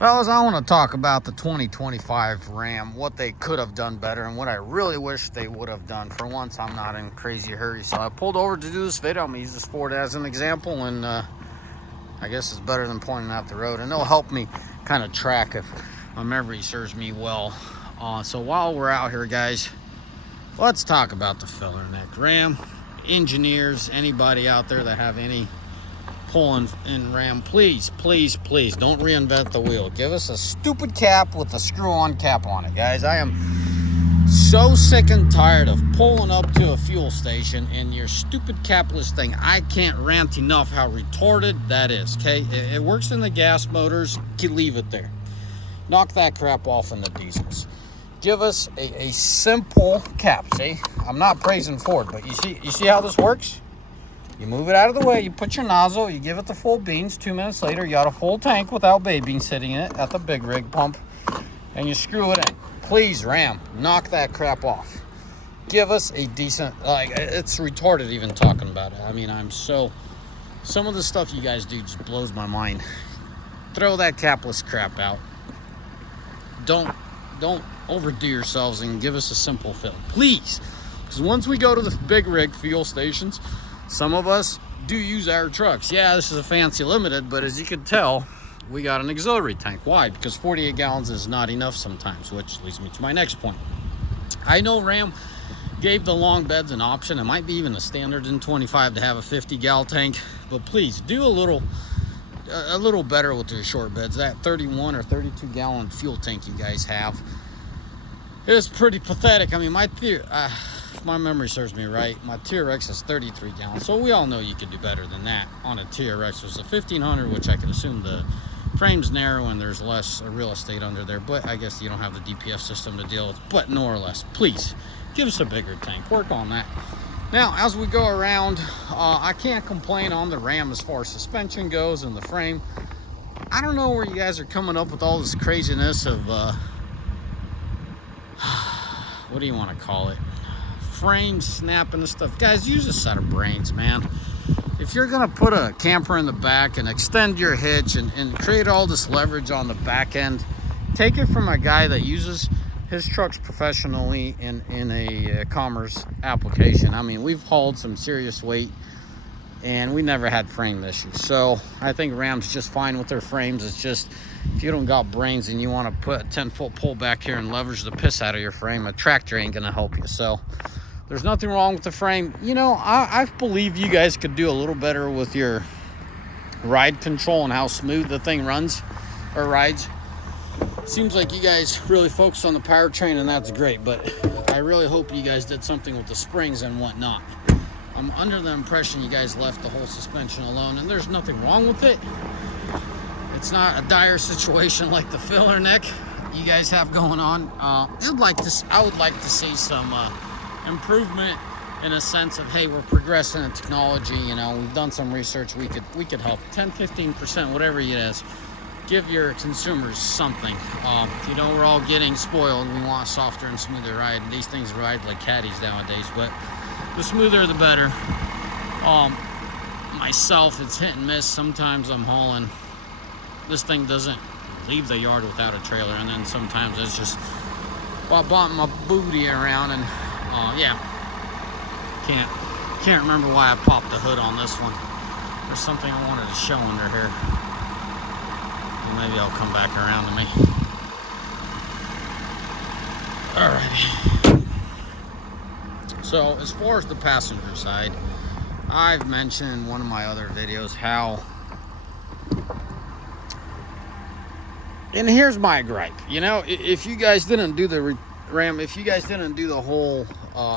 Fellas, I want to talk about the 2025 Ram, what they could have done better, and what I really wish they would have done. For once, I'm not in a crazy hurry, so I pulled over to do this video. I'm going to use this Ford as an example, and I guess it's better than pointing out the road, and it'll help me kind of track if my memory serves me well. So while we're out here, guys, let's talk about the filler neck Ram. Engineers, anybody out there that have any pulling in Ram, please don't reinvent the wheel. Give us a stupid cap with a screw-on cap on it, guys. I am so sick and tired of pulling up to a fuel station and your stupid capless thing. I can't rant enough how retarded that is. Okay, it works in the gas motors. You leave it there. Knock that crap off in the diesels. Give us a simple cap. See, I'm not praising Ford, but you see how this works. You move it out of the way, you put your nozzle, you give it the full beans. 2 minutes later, you got a full tank without baby beans sitting in it at the big rig pump, and you screw it in. Please, Ram, knock that crap off. Give us a decent, like, it's retarded even talking about it. I mean, some of the stuff you guys do just blows my mind. Throw that capless crap out. Don't overdo yourselves and give us a simple fill, please. Because once we go to the big rig fuel stations, some of us do use our trucks. Yeah, this is a fancy limited, but as you can tell, we got an auxiliary tank. Why? Because 48 gallons is not enough sometimes, which leads me to my next point. I know Ram gave the long beds an option. It might be even the standard in 25 to have a 50-gallon tank, but please do a little better with your short beds. That 31 or 32-gallon fuel tank you guys have is pretty pathetic. I mean, if my memory serves me right, my TRX is 33 gallons, so we all know you could do better than that on a TRX. There's a 1500, which I can assume the frame's narrow and there's less real estate under there, but I guess you don't have the DPF system to deal with. But more or less, please give us a bigger tank. Work on that. Now, as we go around, I can't complain on the Ram as far as suspension goes and the frame. I don't know where you guys are coming up with all this craziness of what do you want to call it? Frame snapping and stuff. Guys, use a set of brains, man. If you're gonna put a camper in the back and extend your hitch and create all this leverage on the back end, take it from a guy that uses his trucks professionally in a commerce application. I mean, we've hauled some serious weight and we never had frame issues. So I think Ram's just fine with their frames. It's just, if you don't got brains and you want to put a 10-foot pole back here and leverage the piss out of your frame, a tractor ain't gonna help you. So there's nothing wrong with the frame. You know, I believe you guys could do a little better with your ride control and how smooth the thing runs or rides. Seems like you guys really focus on the powertrain, and that's great, but I really hope you guys did something with the springs and whatnot. I'm under the impression you guys left the whole suspension alone, and there's nothing wrong with it. It's not a dire situation like the filler neck you guys have going on. I would like to see some improvement in a sense of, hey, we're progressing in technology. You know, we've done some research. We could help 10-15%, whatever it is. Give your consumers something. You know, we're all getting spoiled. We want a softer and smoother ride, and these things ride like caddies nowadays, but the smoother the better. Myself, it's hit and miss. Sometimes I'm hauling, this thing doesn't leave the yard without a trailer, and then sometimes it's just, well, I bought my booty around, and yeah, can't remember why I popped the hood on this one. There's something I wanted to show under here. Maybe I'll come back around to me. Alrighty. So as far as the passenger side, I've mentioned in one of my other videos how, and here's my gripe. You know, if you guys didn't do the Ram, if you guys didn't do the whole,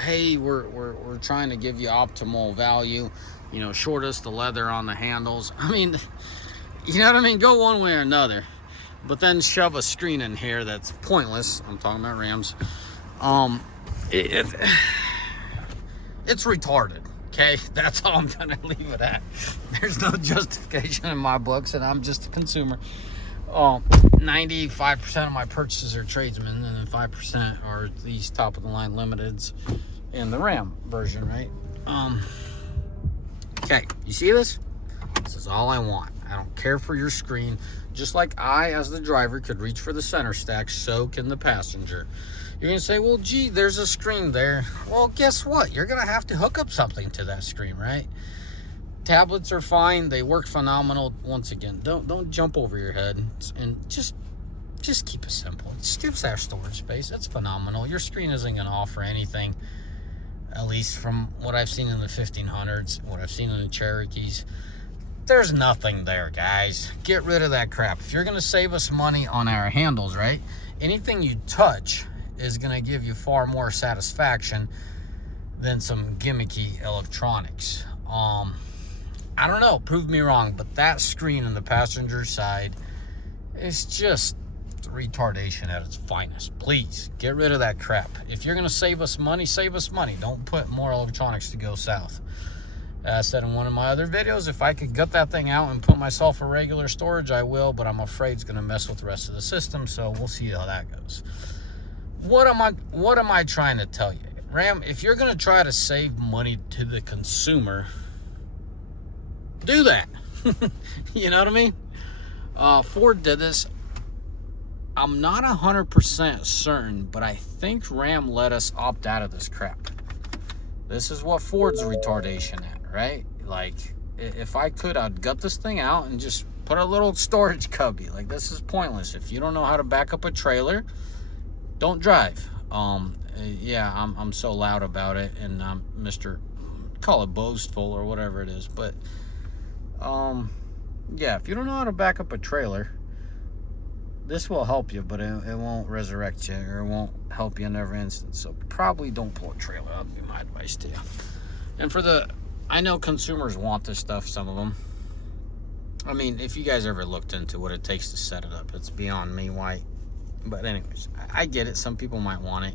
hey, we're trying to give you optimal value, you know, shortest the leather on the handles. I mean, you know what I mean? Go one way or another, but then shove a screen in here that's pointless. I'm talking about Rams. It's retarded. Okay, that's all I'm gonna leave it at. There's no justification in my books, and I'm just a consumer. 95% of my purchases are tradesmen, and then 5% are these top of the line limiteds in the Ram version, right? Okay, you see this? This is all I want. I don't care for your screen. Just like I, as the driver, could reach for the center stack, so can the passenger. You're going to say, well, gee, there's a screen there. Well, guess what? You're going to have to hook up something to that screen, right? Tablets are fine. They work phenomenal. Once again, don't jump over your head, and just keep it simple. Just give us that storage space. It's phenomenal. Your screen isn't going to offer anything, at least from what I've seen in the 1500s, what I've seen in the Cherokees. There's nothing there, guys. Get rid of that crap. If you're going to save us money on our handles, right, anything you touch is going to give you far more satisfaction than some gimmicky electronics. I don't know, prove me wrong, but that screen on the passenger side is just retardation at its finest. Please get rid of that crap. If you're going to save us money, save us money. Don't put more electronics to go south. As I said in one of my other videos, if I could gut that thing out and put myself a regular storage, I will, but I'm afraid it's going to mess with the rest of the system, so we'll see how that goes. What am I trying to tell you? Ram, if you're going to try to save money to the consumer, do that. You know what I mean? Ford did this. I'm not 100% certain, but I think Ram let us opt out of this crap. This is what Ford's retardation at, right? Like, if I could, I'd gut this thing out and just put a little storage cubby. Like, this is pointless. If you don't know how to back up a trailer, don't drive. Yeah, I'm so loud about it, and Mr. call it boastful or whatever it is, but yeah, if you don't know how to back up a trailer, this will help you, but it won't resurrect you, or it won't help you in every instance. So probably don't pull a trailer. That would be my advice to you. And I know consumers want this stuff, some of them. I mean, if you guys ever looked into what it takes to set it up, it's beyond me why. But anyways, I get it. Some people might want it.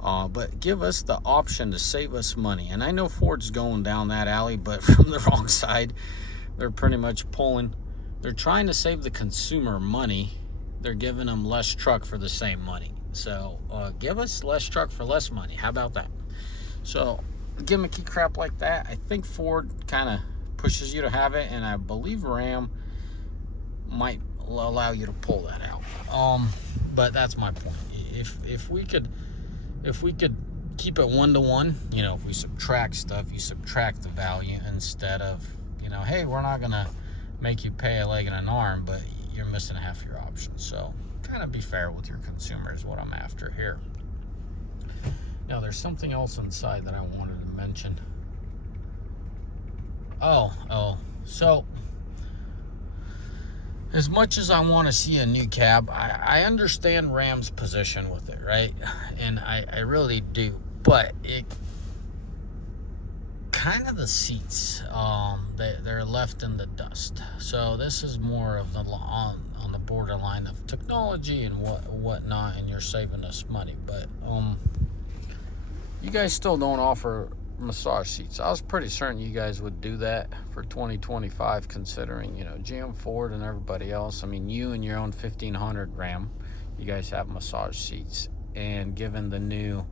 But give us the option to save us money. And I know Ford's going down that alley, but from the wrong side. They're pretty much they're trying to save the consumer money. They're giving them less truck for the same money. So give us less truck for less money. How about that? So gimmicky crap like that, I think Ford kind of pushes you to have it, and I believe Ram might allow you to pull that out. But that's my point. If we could keep it 1-to-1, you know, if we subtract stuff, you subtract the value instead of, you know, hey, we're not gonna make you pay a leg and an arm, but you're missing half your options. So kind of be fair with your consumer is what I'm after here. Now there's something else inside that I wanted to mention. So as much as I want to see a new cab, I understand Ram's position with it, right? And I really do. But it kind of the seats, they're left in the dust. So this is more of the on the borderline of technology and whatnot, and you're saving us money. But you guys still don't offer massage seats. I was pretty certain you guys would do that for 2025, considering, you know, GM, Ford, and everybody else. I mean, you and your own 1500 Ram, you guys have massage seats. And given the new,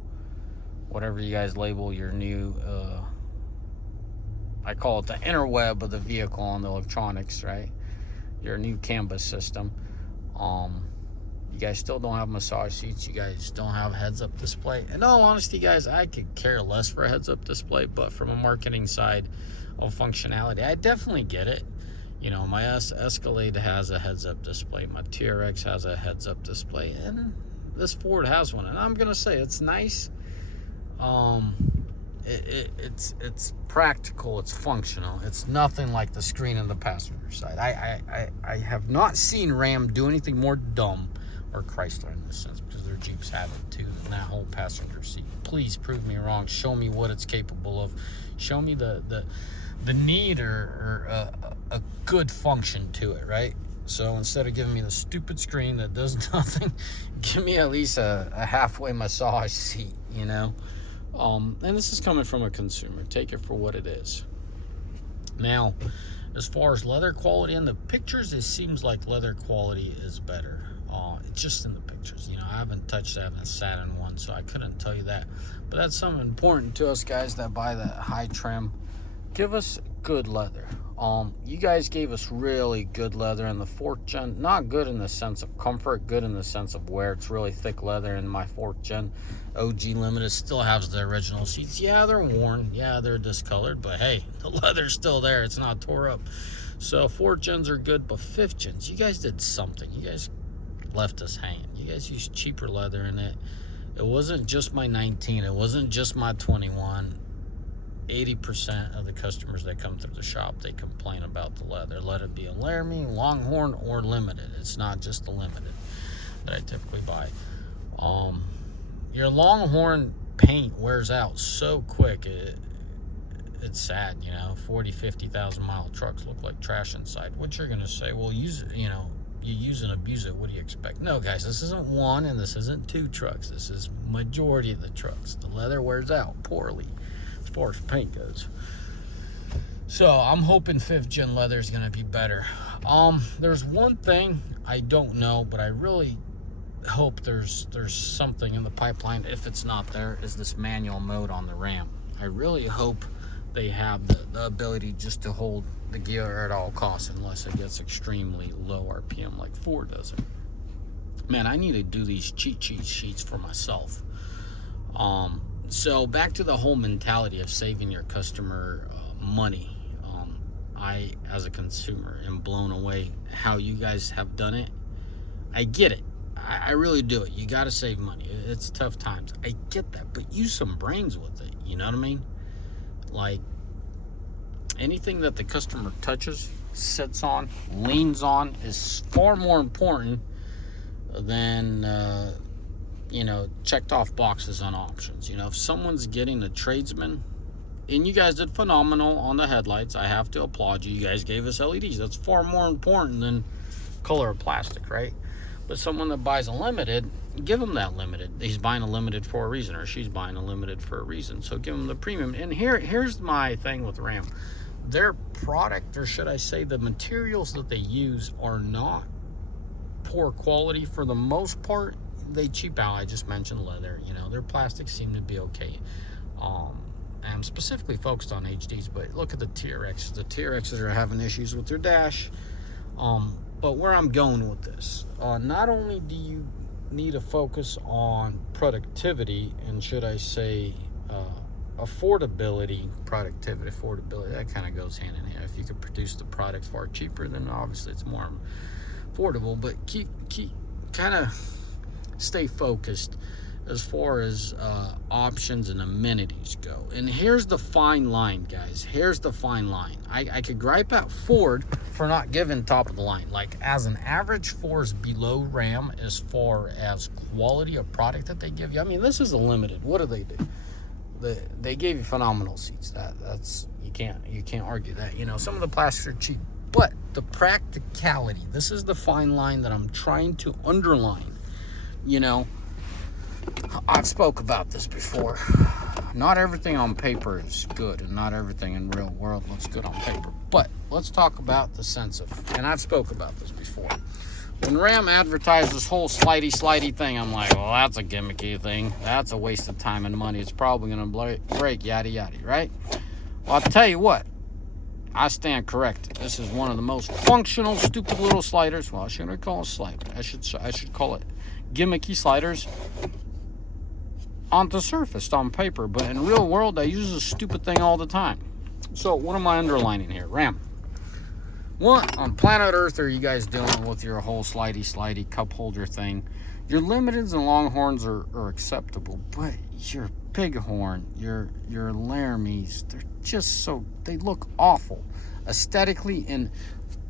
whatever you guys label your new, I call it the interweb of the vehicle on the electronics, right? Your new canvas system. You guys still don't have massage seats. You guys don't have heads-up display. In all honesty, guys, I could care less for a heads-up display, but from a marketing side of functionality, I definitely get it. You know, my Escalade has a heads-up display. My TRX has a heads-up display, and this Ford has one. And I'm gonna say it's nice. It's practical. It's functional. It's nothing like the screen on the passenger side. I have not seen Ram do anything more dumb, or Chrysler in this sense, because their Jeeps have it too, and that whole passenger seat. Please prove me wrong. Show me what it's capable of. Show me the need or a good function to it, right? So instead of giving me the stupid screen that does nothing, give me at least a halfway massage seat, you know? And this is coming from a consumer. Take it for what it is. Now, as far as leather quality in the pictures, it seems like leather quality is better. Just in the pictures, you know, I haven't touched, I haven't sat in one, so I couldn't tell you that. But that's something important to us guys that buy the high trim. Give us good leather. You guys gave us really good leather in the 4th gen. Not good in the sense of comfort, good in the sense of wear. It's really thick leather in my 4th gen. OG Limited still has the original seats. Yeah, they're worn. Yeah, they're discolored. But hey, the leather's still there. It's not tore up. So 4th gens are good, but 5th gens, you guys did something. You guys left us hanging. You guys used cheaper leather in it. It wasn't just my 19. It wasn't just my 21. 80% of the customers that come through the shop, they complain about the leather. Let it be a Laramie, Longhorn, or Limited. It's not just the Limited that I typically buy. Your Longhorn paint wears out so quick. It's sad, 40, 50,000 mile trucks look like trash inside. What you're gonna say? Well, use it, you use and abuse it. What do you expect? No, guys, this isn't 1 and this isn't 2 trucks. This is majority of the trucks. The leather wears out poorly as far as paint goes. So I'm hoping 5th gen leather is gonna be better. There's one thing I don't know, but I really hope there's something in the pipeline. If it's not there, is this manual mode on the Ram. I really hope they have the ability just to hold the gear at all costs, unless it gets extremely low RPM like Ford does it. Man, I need to do these cheat sheets for myself. So back to the whole mentality of saving your customer money. I, as a consumer, am blown away how you guys have done it. I get it. I really do it. You got to save money. It's tough times. I get that, but use some brains with it. You know what I mean? Like, anything that the customer touches, sits on, leans on is far more important than, checked off boxes on options. If someone's getting a tradesman, and you guys did phenomenal on the headlights, I have to applaud you. You guys gave us LEDs. That's far more important than color of plastic, right? But someone that buys a Limited, give them that Limited. He's buying a Limited for a reason, or she's buying a Limited for a reason. So give them the premium. And here's my thing with Ram. Their product, or should I say the materials that they use, are not poor quality for the most part. They cheap out. I just mentioned leather. Their plastics seem to be okay. I'm specifically focused on HDs, but look at the TRXs. The TRXs are having issues with their dash. But where I'm going with this, not only do you need to focus on productivity, and should I say affordability, that kind of goes hand in hand. If you could produce the product far cheaper, then obviously it's more affordable. But keep kind of stay focused as far as options and amenities go. And here's the fine line, guys. Here's the fine line. I could gripe at Ford for not giving top of the line. Like, as an average, Ford's below Ram as far as quality of product that they give you. I mean, this is a Limited. What do? They gave you phenomenal seats. That's you can't argue that. Some of the plastics are cheap, but the practicality. This is the fine line that I'm trying to underline. I've spoke about this before. Not everything on paper is good, and not everything in real world looks good on paper. But let's talk about the sense of, and I've spoke about this before. When Ram advertised this whole slidey thing, I'm like, well, that's a gimmicky thing. That's a waste of time and money. It's probably going to break, yada, yada, right? Well, I'll tell you what. I stand corrected. This is one of the most functional, stupid little sliders. Well, I shouldn't call it a slider. I should call it gimmicky sliders on the surface, on paper. But in real world, I use this stupid thing all the time. So what am I underlining here? Ram. What on planet Earth are you guys dealing with your whole slidey cup holder thing? Your Limiteds and Longhorns are acceptable, but your Bighorn, your Laramies, they're just they look awful aesthetically and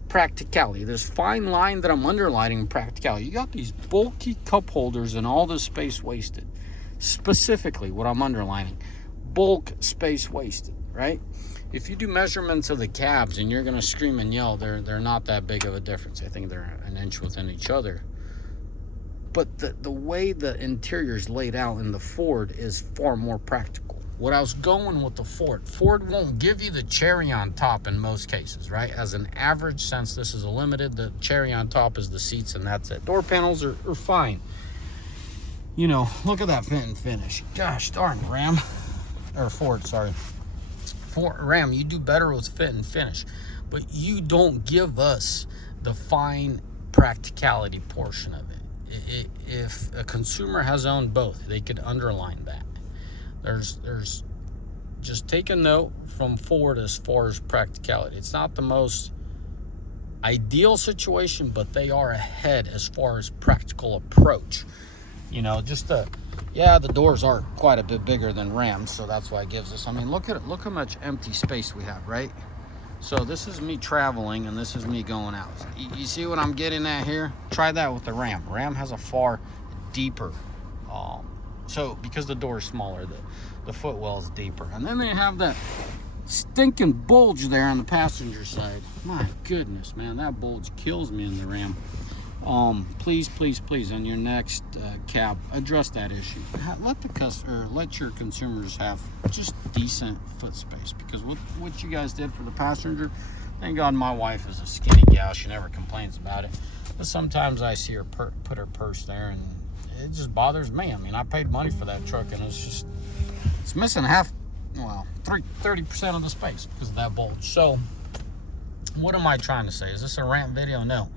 practicality. There's fine line that I'm underlining practicality. You got these bulky cup holders and all this space wasted. Specifically, what I'm underlining, bulk space wasted, right? If you do measurements of the cabs and you're going to scream and yell, they're not that big of a difference. I think they're an inch within each other. But the way the interior is laid out in the Ford is far more practical. What I was going with the Ford won't give you the cherry on top in most cases, right? As an average, since this is a Limited, the cherry on top is the seats, and that's it. Door panels are fine. Look at that fit and finish. Gosh darn, Ram. Or Ford, sorry. Ram, you do better with fit and finish. but you don't give us the fine practicality portion of it. If a consumer has owned both, they could underline that. There's just take a note from Ford as far as practicality. It's not the most ideal situation, but they are ahead as far as practical approach. You know, just the doors are quite a bit bigger than Ram, so that's why it gives us, I mean, look how much empty space we have, right? So this is me traveling and this is me going out. You see what I'm getting at here? Try that with the Ram. Ram has a far deeper, so because the door is smaller, the footwell is deeper. And then they have that stinking bulge there on the passenger side. My goodness, man, that bulge kills me in the Ram. Please, on your next cab, address that issue. Let your consumers have just decent foot space, because what you guys did for the passenger, thank God my wife is a skinny gal. She never complains about it, but sometimes I see her put her purse there, and it just bothers me. I mean, I paid money for that truck, and it's missing 30% of the space because of that bulge. So what am I trying to say? Is this a rant video? No.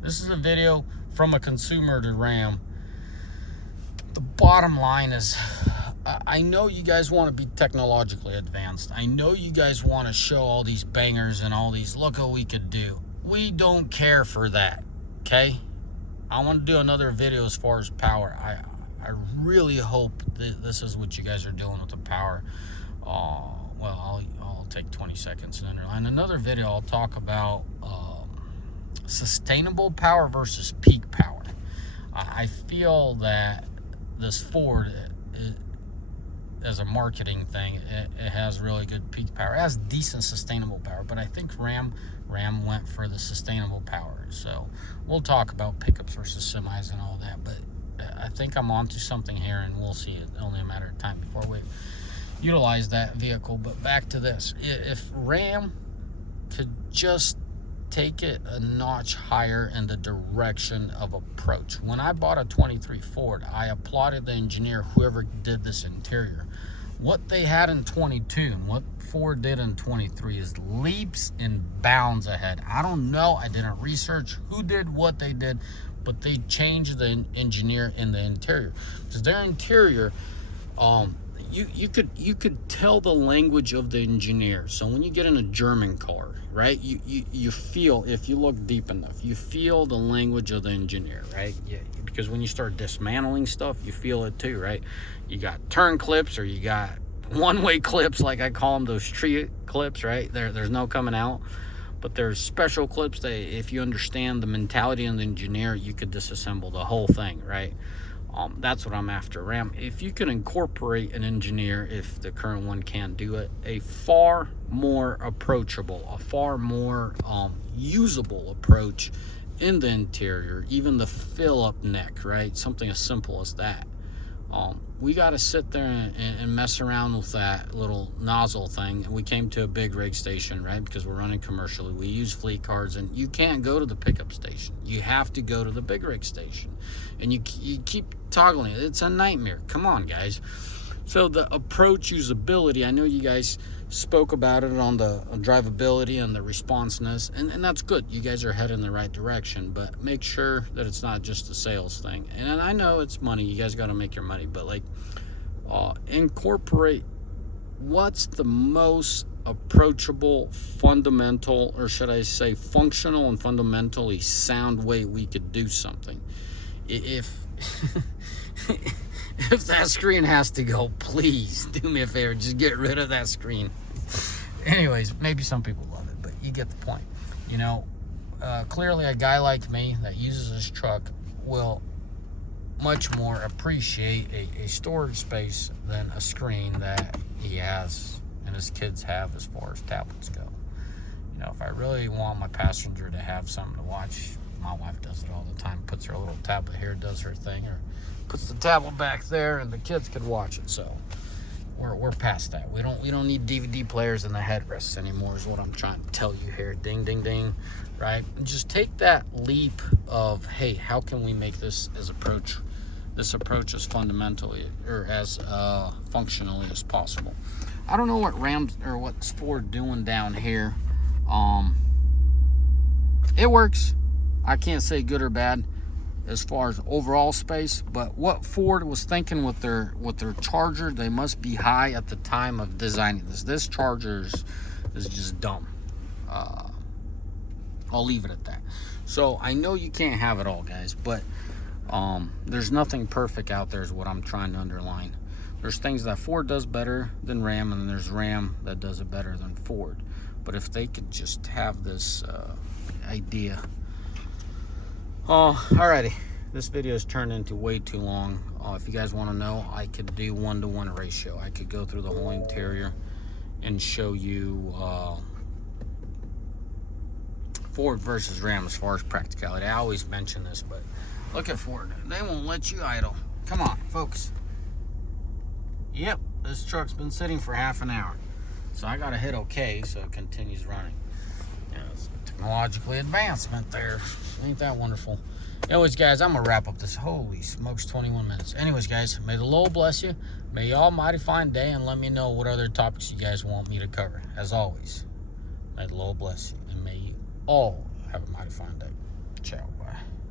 This is a video from a consumer to Ram. The bottom line is, I know you guys want to be technologically advanced. I know you guys want to show all these bangers and all these, look what we could do. We don't care for that, okay? I want to do another video as far as power. I really hope that this is what you guys are doing with the power. Well, I'll take 20 seconds and underline. Another video, I'll talk about sustainable power versus peak power. I feel that this Ford, as a marketing thing, it has really good peak power. It has decent sustainable power, but I think Ram went for the sustainable power. So we'll talk about pickups versus semis and all that, but I think I'm onto something here, and we'll see. It's only a matter of time before we utilize that vehicle. But back to this, if Ram could just take it a notch higher in the direction of approach. When I bought a 23 Ford, I applauded the engineer, whoever did this interior. What they had in 22 and what Ford did in 23 is leaps and bounds ahead. I don't know, I didn't research who did what they did, but they changed the engineer in the interior, because their interior, you could tell the language of the engineer. So when you get in a German car, right, you feel, if you look deep enough, you feel the language of the engineer, right? Yeah, because when you start dismantling stuff, you feel it too, right? You got turn clips, or you got one-way clips, like I call them, those tree clips, right? There's no coming out. But there's special clips that, if you understand the mentality of the engineer, you could disassemble the whole thing, right? That's what I'm after. Ram, if you can incorporate an engineer, if the current one can't do it, a far more approachable, a far more usable approach in the interior, even the fill-up neck, right? Something as simple as that. We got to sit there and mess around with that little nozzle thing. And we came to a big rig station, right? Because we're running commercially. We use fleet cards, and you can't go to the pickup station. You have to go to the big rig station. And you keep toggling it. It's a nightmare. Come on, guys. So the approach usability, I know you guys spoke about it on the drivability and the responsiveness, and that's good. You guys are heading in the right direction, but make sure that it's not just a sales thing. And I know it's money. You guys got to make your money, but like, incorporate what's the most approachable, fundamental, or should I say functional and fundamentally sound way we could do something. If if that screen has to go, please do me a favor, just get rid of that screen. Anyways, maybe some people love it, but you get the point. You know, clearly a guy like me that uses this truck will much more appreciate a storage space than a screen that he has and his kids have as far as tablets go. You know, if I really want my passenger to have something to watch, my wife does it all the time, puts her little tablet here, does her thing, or puts the tablet back there, and the kids could watch it. So we're past that. We don't need DVD players in the headrests anymore, is what I'm trying to tell you here. Ding, ding, ding, right? And just take that leap of, hey, how can we make this approach as fundamentally or as functionally as possible. I don't know what Rams or what's Ford doing down here. it works. I can't say good or bad as far as overall space, but what Ford was thinking with their Charger, they must be high at the time of designing this. This Charger is just dumb. I'll leave it at that. So I know you can't have it all, guys, but there's nothing perfect out there is what I'm trying to underline. There's things that Ford does better than Ram, and there's Ram that does it better than Ford. But if they could just have this idea. Alrighty, this video has turned into way too long. If you guys want to know, I could do 1-to-1 ratio. I could go through the whole interior and show you Ford versus Ram as far as practicality. I always mention this, but look at Ford. They won't let you idle. Come on, folks. Yep, this truck's been sitting for half an hour. So I got to hit OK so it continues running. Yeah, it's technologically advancement there. Ain't that wonderful? Anyways, guys, I'm going to wrap up this. Holy smokes, 21 minutes. Anyways, guys, may the Lord bless you. May you all mighty fine day, and let me know what other topics you guys want me to cover. As always, may the Lord bless you, and may you all have a mighty fine day. Ciao. Bye.